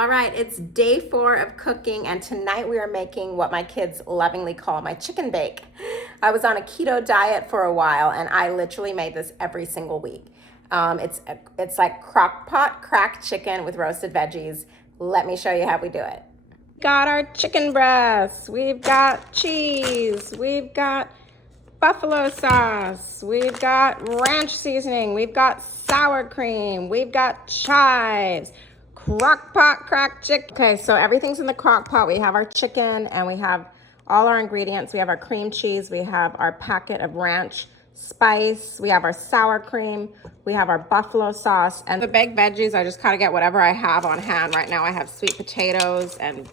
All right, it's day 4 of cooking, and tonight we are making what my kids lovingly call my chicken bake. I was on a keto diet for a while, and I literally made this every single week. It's like Crockpot cracked chicken with roasted veggies. Let me show you how we do it. Got our chicken breasts, we've got cheese, we've got buffalo sauce, we've got ranch seasoning, we've got sour cream, we've got chives, Crockpot cracked chicken. Okay, so everything's in the crock pot. We have our chicken and we have all our ingredients. We have our cream cheese, we have our packet of ranch spice, we have our sour cream, we have our buffalo sauce, and the baked veggies, I just kind of get whatever I have on hand. Right now I have sweet potatoes and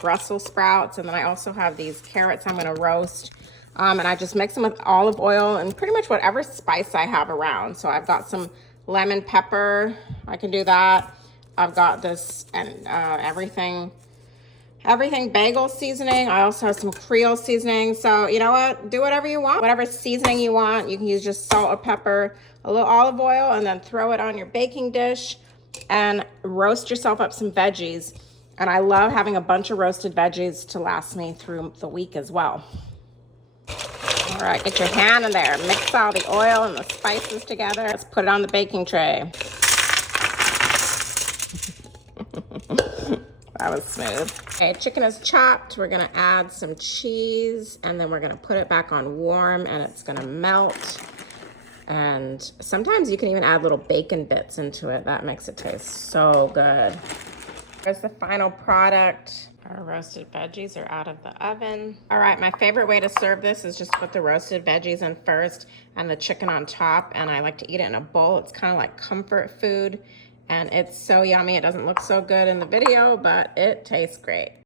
Brussels sprouts, and then I also have these carrots I'm gonna roast. And I just mix them with olive oil and pretty much whatever spice I have around. So I've got some lemon pepper, I can do that. I've got this and everything bagel seasoning. I also have some Creole seasoning. So you know what, do whatever you want, whatever seasoning you want. You can use just salt or pepper, a little olive oil, and then throw it on your baking dish and roast yourself up some veggies. And I love having a bunch of roasted veggies to last me through the week as well. All right, get your hand in there. Mix all the oil and the spices together. Let's put it on the baking tray. That was smooth. Okay, chicken is chopped. We're gonna add some cheese and then we're gonna put it back on warm and it's gonna melt. And sometimes you can even add little bacon bits into it. That makes it taste so good. Here's the final product. Our roasted veggies are out of the oven. All right, my favorite way to serve this is just put the roasted veggies in first and the chicken on top, and I like to eat it in a bowl. It's kind of like comfort food, and it's so yummy. It doesn't look so good in the video, but it tastes great.